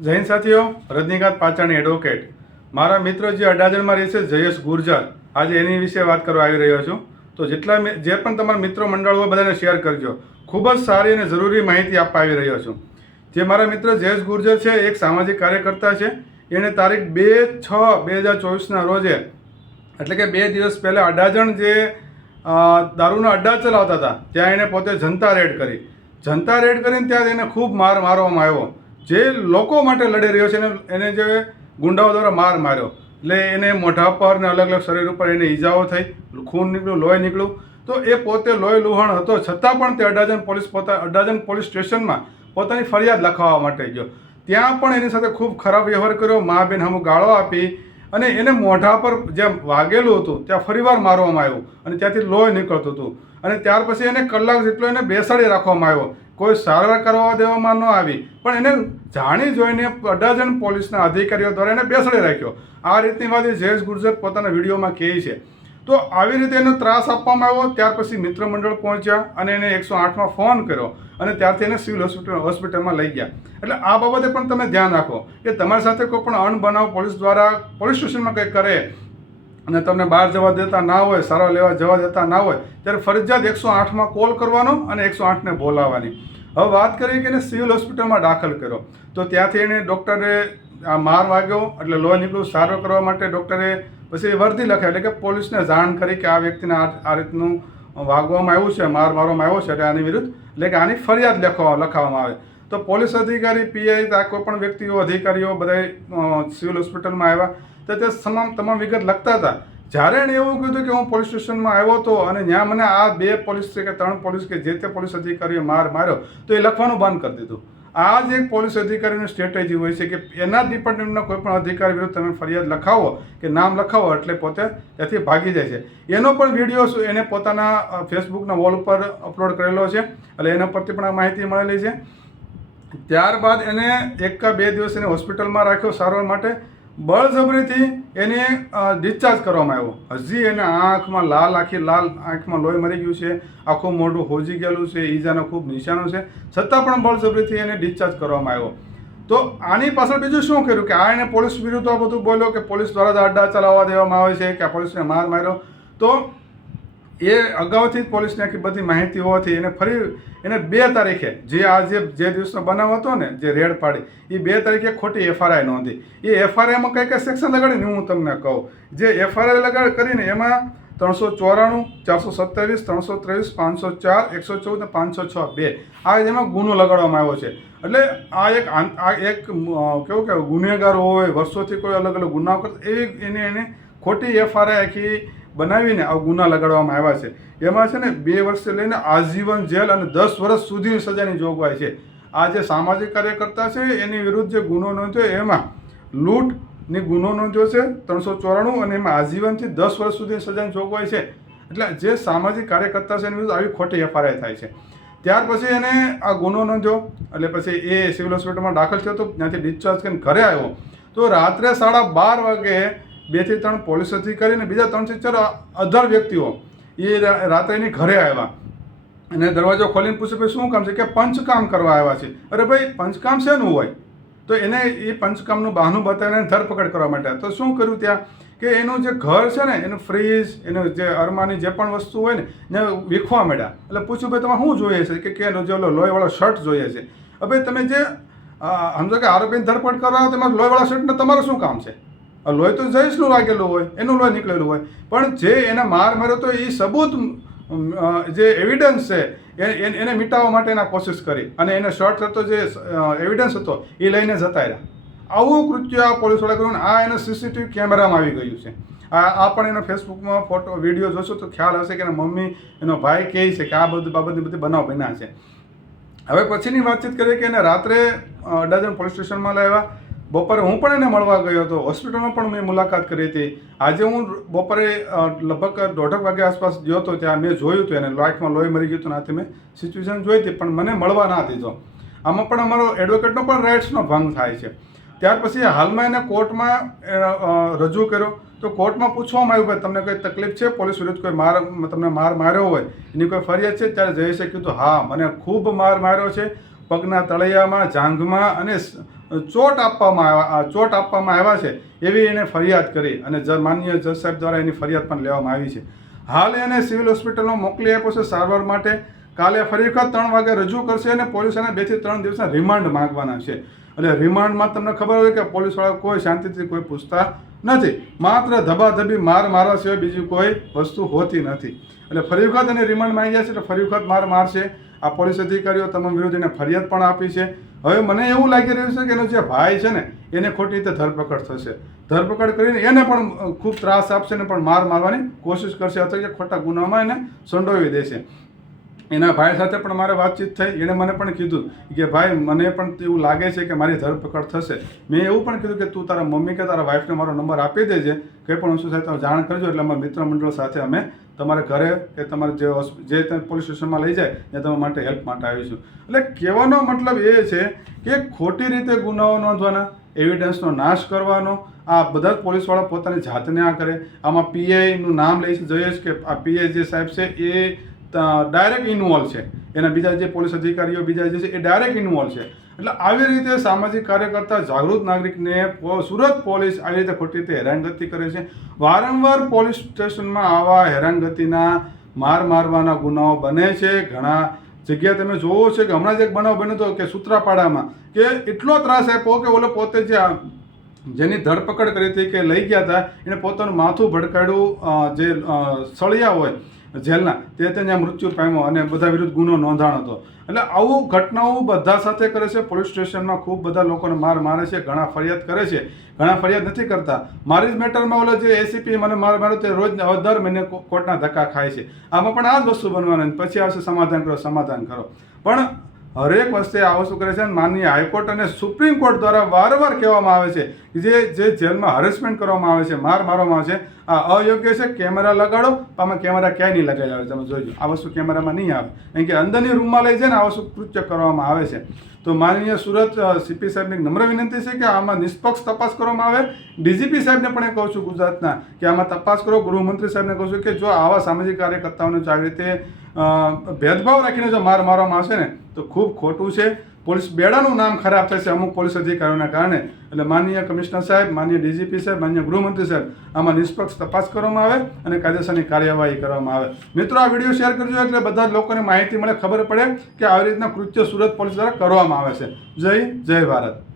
જૈન સાથીઓ, રજનીકાંત પાચાણી એડવોકેટ મારા મિત્ર જે અડાજણમાં રહે છે જયેશ ગુર્જર, આજે એની વિશે વાત કરવા આવી રહ્યો છું. તો જેટલા જે પણ તમારા મિત્રો મંડળ હોય, બધાને શેર કરજો. ખૂબ જ સારી અને જરૂરી માહિતી આપવા આવી રહ્યો છું. જે મારા મિત્ર જયેશ ગુર્જર છે એક સામાજિક કાર્યકર્તા છે. એણે તારીખ બે છ બે હજાર ચોવીસના રોજે, એટલે કે બે દિવસ પહેલાં અડાજણ જે દારૂના અડ્ડા ચલાવતા હતા, ત્યાં એણે પોતે જનતા રેડ કરી. જનતા રેડ કરીને ત્યાં એને ખૂબ માર મારવામાં આવ્યો. જે લોકો માટે લડી રહ્યો છે એને જે ગુંડાઓ દ્વારા માર માર્યો. એટલે એને મોઢા પર ને અલગ અલગ શરીર ઉપર એને ઈજાઓ થઈ, ખૂન નીકળ્યું, લોહી નીકળ્યું. તો એ પોતે લોહી લુહાણ હતો. છતાં પણ તે અડાજણ પોલીસ પોતા અડાજણ પોલીસ સ્ટેશનમાં પોતાની ફરિયાદ લખાવવા માટે ગયો. ત્યાં પણ એની સાથે ખૂબ ખરાબ વ્યવહાર કર્યો. મા બેન હમું ગાળો આપી અને એને મોઢા પર જેમ વાગેલું હતું, ત્યાં ફરીવાર મારવામાં આવ્યું અને ત્યાંથી લોહી નીકળતું હતું. અને ત્યાર પછી એને કલાક જેટલો એને બેસાડી રાખવામાં આવ્યો. કોઈ સારવાર કરવા દેવામાં ન આવી. પણ એને જાણી જોઈને અડાજણ પોલીસના અધિકારીઓ દ્વારા એને બેસાડી રાખ્યો. આ રીતની વાત જયેશ ગુર્જર પોતાના વિડીયોમાં કહે છે. તો આવી રીતે એનો ત્રાસ આપવામાં આવ્યો, ત્યાર પછી મિત્ર મંડળ પહોંચ્યા અને એને એકસો આઠમાં ફોન કર્યો અને ત્યારથી એને સિવિલ હોસ્પિટલ, હોસ્પિટલમાં લઈ ગયા. એટલે આ બાબતે પણ તમે ધ્યાન રાખો કે તમારી સાથે કોઈ પણ અણબનાવ પોલીસ દ્વારા, પોલીસ સ્ટેશનમાં કંઈક કરે અને તમને બહાર જવા દેતા ના હોય સારવાર લેવા જવા દેતા ના હોય, ત્યારે ફરજિયાત એકસો આઠમાં કોલ કરવાનો અને એકસો આઠને બોલાવવાની. હવે વાત કરીએ કે એને સિવિલ હોસ્પિટલમાં દાખલ કર્યો. તો ત્યાંથી એને ડૉક્ટરે આ માર વાગ્યો, એટલે લોહી નીકળ્યું સારો કરવા માટે ડૉક્ટરે પછી વર્દી લખે એટલે કે પોલીસને જાણ કરી કે આ વ્યક્તિને આ રીતનું વાગવામાં આવ્યું છે, માર મારવામાં આવ્યો છે, એટલે આની વિરુદ્ધ, એટલે કે આની ફરિયાદ લખવા લખાવવામાં આવે. તો પોલીસ અધિકારી, પીઆઈ કોઈ પણ વ્યક્તિઓ, અધિકારીઓ બધા સિવિલ હોસ્પિટલમાં આવ્યા. તો તે તમામ તમામ વિગત લખતા હતા. જ્યારે એણે એવું કીધું કે હું પોલીસ સ્ટેશનમાં આવ્યો હતો અને ત્યાં મને આ બે પોલીસ કે ત્રણ પોલીસ કે જે તે પોલીસ અધિકારીએ માર માર્યો, તો એ લખવાનું બંધ કરી દીધું. આ જ એક પોલીસ અધિકારીની સ્ટ્રેટેજી હોય છે કે એના ડિપાર્ટમેન્ટના કોઈ પણ અધિકારી વિરુદ્ધ તમે ફરિયાદ લખાવો કે નામ લખાવો એટલે પોતે ત્યાંથી ભાગી જાય છે. એનો પણ વીડિયો એને પોતાના ફેસબુકના વોલ ઉપર અપલોડ કરેલો છે એટલે એના પરથી પણ આ માહિતી મળેલી છે. ત્યારબાદ એને એક કા બે દિવસ એને હોસ્પિટલમાં રાખ્યો સારવાર માટે. બળજબરીથી એને ડિસ્ચાર્જ કરવામાં આવ્યો. હજી એને આંખમાં લાલ આખી લાલ આંખમાં લોહી મરી ગયું છે. આખું મોઢું હોજી ગયેલું છે. ઈજાના ખૂબ નિશાનો છે. છતાં પણ બળજબરીથી એને ડિસ્ચાર્જ કરવામાં આવ્યો. તો આની પાછળ બીજું શું કર્યું? કે આ એને પોલીસ વિરુદ્ધ આ બધું બોલ્યો કે પોલીસ દ્વારા જ અડ્ડા ચલાવવા દેવામાં આવે છે, કે આ પોલીસને માર માર્યો. તો એ અગાઉથી જ પોલીસને આખી બધી માહિતી હોવાથી એને ફરી એને બે તારીખે જે આ જે જે દિવસનો બનાવ હતો ને, જે રેડ પાડી એ બે તારીખે ખોટી એફઆરઆઈ નોંધી. એ એફઆરઆઈમાં કઈ કઈ સેક્શન લગાડીને હું તમને કહું. જે એફઆરઆઈ લગાડ કરીને એમાં ત્રણસો ચોરાણું, ચારસો સત્તાવીસ ત્રણસો ત્રેવીસ, પાંચસો ચાર, એકસો ચૌદ ને પાંચસો છ બે. આ એમાં ગુનો લગાડવામાં આવ્યો છે. એટલે આ એક આ એક કેવું કે ગુનેગાર હોય, વર્ષોથી કોઈ અલગ અલગ ગુનાઓ કરતા એવી એને એને ખોટી એફઆરઆઈ આખી બનાવીને આ ગુના લગાડવામાં આવ્યા છે. એમાં છે ને બે વર્ષથી લઈને આજીવન જેલ અને દસ વર્ષ સુધીની સજાની જોગવાઈ છે. આ જે સામાજિક કાર્યકર્તા છે, એની વિરુદ્ધ જે ગુનો નોંધ્યો એમાં લૂંટની ગુનો નોંધ્યો છે, ત્રણસો ચોરાણું અને એમાં આજીવનથી દસ વર્ષ સુધીની સજાની જોગવાઈ છે. એટલે જે સામાજિક કાર્યકર્તા છે, એની વિરુદ્ધ આવી ખોટી એફઆરઆઈ થાય છે. ત્યાર પછી એને આ ગુનો નોંધ્યો, એટલે પછી એ સિવિલ હોસ્પિટલમાં દાખલ થયો તો ત્યાંથી ડિસ્ચાર્જ કરીને ઘરે આવ્યો. તો રાત્રે સાડા બાર વાગે બેથી ત્રણ પોલીસ અધિકારી અને બીજા ત્રણથી ચાર અધર વ્યક્તિઓ એ રાત્રે એની ઘરે આવ્યા. અને દરવાજો ખોલીને પૂછ્યું, ભાઈ, શું કામ છે? કે પંચકામ કરવા આવ્યા છે. અરે ભાઈ, પંચકામ શેનું હોય? તો એને એ પંચકામનું બહાનું બતાવીને ધરપકડ કરવા માટે તો શું કર્યું ત્યાં? કે એનું જે ઘર છે ને, એનું ફ્રીજ, એનું જે અરમાની જે પણ વસ્તુ હોય ને, એને વીખવા માંડ્યા. એટલે પૂછ્યું, ભાઈ, તમારે શું જોઈએ છે? કે કે જે ઓલો લોહીવાળો શર્ટ જોઈએ છે. હવે તમે જે સમજો કે આરોપીની ધરપકડ કરવા તેમાં લોહીવાળા શર્ટને તમારું શું કામ છે? લોહી તો જયેશનું લાગેલું હોય, એનું લોહી નીકળેલું હોય. પણ જે એને માર માર્યો તો એ સબૂત જે એવિડન્સ છે, એ- એને મિટાવવા માટે એના કોશિશ કરી. અને એને શોર્ટ થતો જે એવિડન્સ હતો એ લઈને જતા રહ્યા. આવું કૃત્ય આ પોલીસવાળા કર્યું આ એના સીસીટીવી કેમેરામાં આવી ગયું છે. આ આ પણ એનો ફેસબુકમાં ફોટો વીડિયો જોશો તો ખ્યાલ હશે કે એના મમ્મી, એનો ભાઈ કહે છે કે આ બધું બાબતની બધી બનાવ બન્યા છે. હવે પછીની વાતચીત કરીએ કે એને રાત્રે ડઝન પોલીસ સ્ટેશનમાં લાવ્યા. બપોરે હું પણ એને મળવા ગયો હતો. હોસ્પિટલમાં પણ મેં મુલાકાત કરી હતી. આજે હું બપોરે લગભગ દોઢક વાગ્યા આસપાસ ગયો હતો ત્યાં. મેં જોયું હતું એને. લાઇટમાં લોહી મરી ગયું હતું નાથી મેં સિચ્યુએશન જોઈ હતી, પણ મને મળવા ના દીધો. આમાં પણ અમારો એડવોકેટનો પણ રાઇટ્સનો ભંગ થાય છે. ત્યાર પછી હાલમાં એને કોર્ટમાં રજૂ કર્યો. તો કોર્ટમાં પૂછવામાં આવ્યું કે તમને કોઈ તકલીફ છે? પોલીસ વિરુદ્ધ કોઈ માર, તમને માર માર્યો હોય? એની કોઈ ફરિયાદ છે? ત્યારે જયેશે કીધું, હા, મને ખૂબ માર માર્યો છે. પગના તળિયામાં, જાંઘમાં અને ચોટ આપવામાં આવ્યા ચોટ આપવામાં આવ્યા છે, એવી એને ફરિયાદ કરી અને જ માનનીય જજ સાહેબ દ્વારા એની ફરિયાદ પણ લેવામાં આવી છે. હાલ એને સિવિલ હોસ્પિટલમાં મોકલી આપ્યો છે સારવાર માટે. કાલે ફરી વખત ત્રણ વાગે રજૂ કરશે અને પોલીસ એને બેથી ત્રણ દિવસના રિમાન્ડ માંગવાના છે. એટલે રિમાન્ડમાં તમને ખબર હોય કે પોલીસવાળા કોઈ શાંતિથી કોઈ પૂછતા નથી. માત્ર ધબાધબી, માર મારવા સિવાય બીજી કોઈ વસ્તુ હોતી નથી. એટલે ફરી વખત એને રિમાન્ડ માંગ્યા છે એટલે ફરી વખત માર મારશે. આ પોલીસ અધિકારીઓ તમામ વિરુદ્ધ એને ફરિયાદ પણ આપી છે. હવે મને એવું લાગી રહ્યું છે કે એનો જે ભાઈ છે ને, એને ખોટી રીતે ધરપકડ થશે. ધરપકડ કરીને એને પણ ખૂબ ત્રાસ આપશે ને પણ માર મારવાની કોશિશ કરશે. અથવા ખોટા ગુનામાં એને સંડોવી દેશે. એના ભાઈ સાથે પણ મારે વાતચીત થઈ. એણે મને પણ કીધું કે, ભાઈ, મને પણ એવું લાગે છે કે મારી ધરપકડ થશે. મેં એવું પણ કીધું કે, તું તારા મમ્મી કે તારા વાઈફને મારો નંબર આપી દેજે. કંઈ પણ વસ્તુ થાય તમે જાણ કરજો. એટલે અમારા મિત્ર મંડળ સાથે અમે તમારે ઘરે કે તમારે જે જે પોલીસ સ્ટેશનમાં લઈ જાય, ત્યાં તમારા માટે હેલ્પ માટે આવીશું. એટલે કહેવાનો મતલબ એ છે કે, ખોટી રીતે ગુનાઓ નોંધવાના એવિડન્સનો નાશ કરવાનો, આ બધા જ પોલીસવાળા પોતાની જાતને આ કરે. આમાં પીઆઈનું નામ લઈ જઈએ કે, આ પીઆઈ જે સાહેબ છે એ ડાયરેક્ટ ઇન્વોલ્વ છે. એના બીજા જે પોલીસ અધિકારીઓ, બીજા જે છે, એ ડાયરેક્ટ ઇન્વોલ્વ છે. એટલે આવી રીતે સામાજિક કાર્યકર્તા, જાગૃત નાગરિકને સુરત પોલીસ આવી રીતે ખોટી રીતે હેરાનગતિ કરે છે. વારંવાર પોલીસ સ્ટેશનમાં આવા હેરાનગતિના માર મારવાના ગુનાઓ બને છે. ઘણા જગ્યાએ તમે જોવો છે કે હમણાં જ એક બનાવ બન્યો હતો કે સૂત્રાપાડામાં, કે એટલો ત્રાસ આપ્યો કે ઓલો પોતે જે જેની ધરપકડ કરી હતી કે લઈ ગયા હતા, એને પોતાનું માથું ભડકાડ્યું જે સળિયા હોય જેલના, તે ત્યાં મૃત્યુ પામ્યો અને બધા વિરુદ્ધ ગુનો નોંધાણ હતો. એટલે આવું ઘટનાઓ બધા સાથે કરે છે, પોલીસ સ્ટેશનમાં ખૂબ બધા લોકોને માર મારે છે, ઘણા ફરિયાદ કરે છે. ઘણા ફરિયાદ નથી કરતા. મારી જ મેટરમાં ઓલો જે એસીપી મને માર માર્યો તે રોજ દર મહિને કોર્ટના ધક્કા ખાય છે. આમાં પણ આ જ વસ્તુ બનવાની પછી આવશે સમાધાન કરો સમાધાન કરો. પણ હરેક વસ્તુ આ વસ્તુ કરે છે અને હાઈકોર્ટ અને સુપ્રીમ કોર્ટ દ્વારા વારંવાર કહેવામાં આવે છે જે જે જેલમાં હરેસમેન્ટ કરવામાં આવે છે, માર મારવામાં આવે છે. આ અયોગ્ય છે, કેમેરા લગાડો આમાં કેમેરા ક્યાંય નહીં લગાડ્યા આવે તમે જોઈજો આ વસ્તુ કેમેરામાં નહીં આવે. કારણ કે અંદરની રૂમમાં લઈ જાય ને આ વસ્તુ કૃત્ય કરવામાં આવે છે. તો માનનીય સુરત સીપી સાહેબની નમ્ર વિનંતી છે કે આમાં નિષ્પક્ષ તપાસ કરવામાં આવે. ડીજીપી સાહેબને પણ એ કહું છું ગુજરાતના કે આમાં તપાસ કરો. ગૃહમંત્રી સાહેબને કહું છું કે જો આવા સામાજિક કાર્યકર્તાઓને આવી રીતે ભેદભાવ રાખીને જો માર મારવામાં આવશે ને, તો ખૂબ ખોટું છે. પોલીસ બેડાનું નામ ખરાબ થશે અમુક પોલીસ અધિકારીઓના કારણે. એટલે માનનીય કમિશનર સાહેબ, માનનીય ડીજીપી સાહેબ, માનનીય ગૃહમંત્રી સાહેબ, આમાં નિષ્પક્ષ તપાસ કરવામાં આવે અને કાયદેસરની કાર્યવાહી કરવામાં આવે. મિત્રો, આ વીડિયો શેર કરજો એટલે બધા જ લોકોને માહિતી મળે, ખબર પડે કે આવી રીતના કૃત્ય સુરત પોલીસ દ્વારા કરવામાં આવે છે. જય જય ભારત.